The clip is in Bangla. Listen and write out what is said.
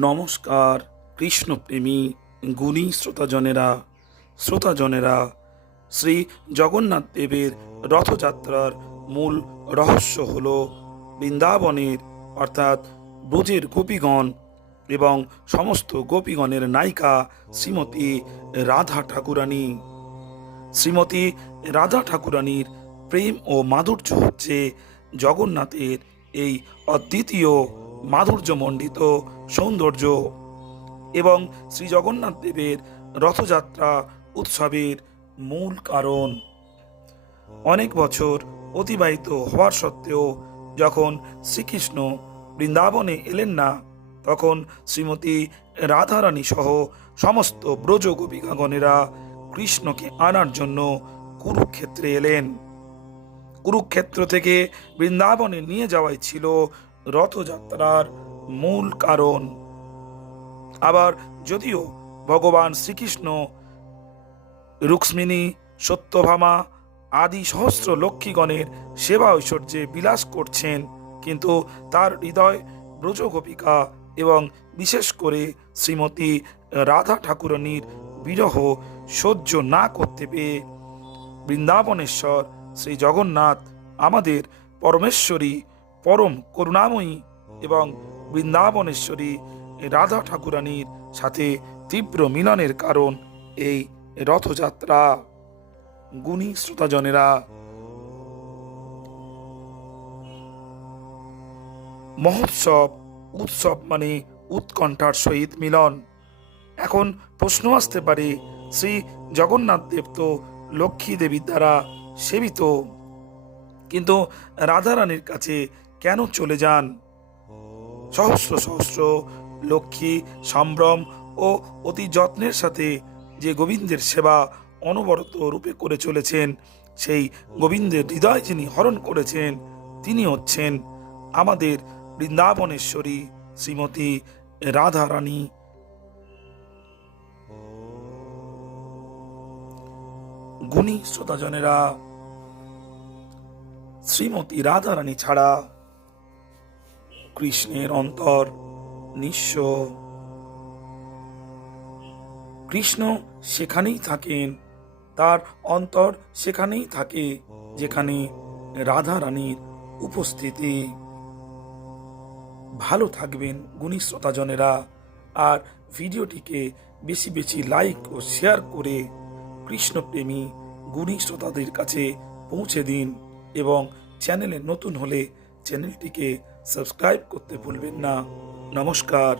নমস্কার কৃষ্ণপ্রেমী গুণী শ্রোতাজনেরা শ্রী জগন্নাথ দেবের রথযাত্রার মূল রহস্য হল বৃন্দাবনের অর্থাৎ ব্রজের গোপীগণ এবং সমস্ত গোপীগণের নায়িকা শ্রীমতী রাধা ঠাকুরানী। শ্রীমতী রাধা ঠাকুরানীর প্রেম ও মাধুর্য হচ্ছে জগন্নাথের এই অদ্বিতীয় মাধুর্যমণ্ডিত সৌন্দর্য এবং শ্রী জগন্নাথ দেবের রথযাত্রা উৎসবের মূল কারণ। অনেক বছর অতিবাহিত হওয়ার সত্ত্বেও যখন শ্রীকৃষ্ণ বৃন্দাবনে এলেন না, তখন শ্রীমতী রাধারানী সহ সমস্ত ব্রজ গোপিকাগণেরা কৃষ্ণকে আনার জন্য কুরুক্ষেত্রে এলেন। কুরুক্ষেত্র থেকে বৃন্দাবনে নিয়ে যাওয়াই ছিল রথযাত্রার মূল কারণ। আবার যদিও ভগবান শ্রীকৃষ্ণ রুক্মিণী, সত্যভামা আদি সহস্র লক্ষ্মীগণের সেবা ঐশ্বর্যে বিলাস করছেন, কিন্তু তার হৃদয় ব্রজগোপিকা এবং বিশেষ করে শ্রীমতী রাধা ঠাকুরানীর বিরহ সহ্য না করতে পেয়ে বৃন্দাবনেশ্বর শ্রী জগন্নাথ আমাদের পরমেশ্বরী, পরম করুণাময়ী এবং বৃন্দাবনেশ্বরী রাধা ঠাকুরানীর সাথে তীব্র মিলনের কারণ এই রথযাত্রা। গুণী শ্রোতাজনেরা, মহোৎসব উৎসব মানে উৎকণ্ঠার সহিত মিলন। এখন প্রশ্ন আসতে পারে, শ্রী জগন্নাথ দেব তো লক্ষ্মী দেবীর দ্বারা সেবিত, কিন্তু রাধারানীর কাছে কেন চলে যান? সহস্র সহস্র লক্ষ্মী সম্ভ্রম ও অতি যত্নের সাথে যে গোবিন্দের সেবা অনবরত রূপে করে চলেছেন, সেই গোবিন্দের হৃদয় যিনি হরণ করেছেন, তিনি হচ্ছেন আমাদের বৃন্দাবনেশ্বরী শ্রীমতী রাধারানী। গুণী শ্রোতাজনেরা, শ্রীমতী রাধারানী ছাড়া কৃষ্ণের অন্তর নিঃস্ব। কৃষ্ণ সেখানেই থাকেন, তার অন্তর সেখানেই থাকে যেখানে রাধারানীর উপস্থিতি। ভালো থাকবেন গুণী শ্রোতাজনেরা, আর ভিডিওটিকে বেশি বেশি লাইক ও শেয়ার করে কৃষ্ণপ্রেমী গুণী শ্রোতাদের কাছে পৌঁছে দিন এবং চ্যানেলে নতুন হলে চ্যানেলটিকে সাবস্ক্রাইব করতে ভুলবেন না। নমস্কার।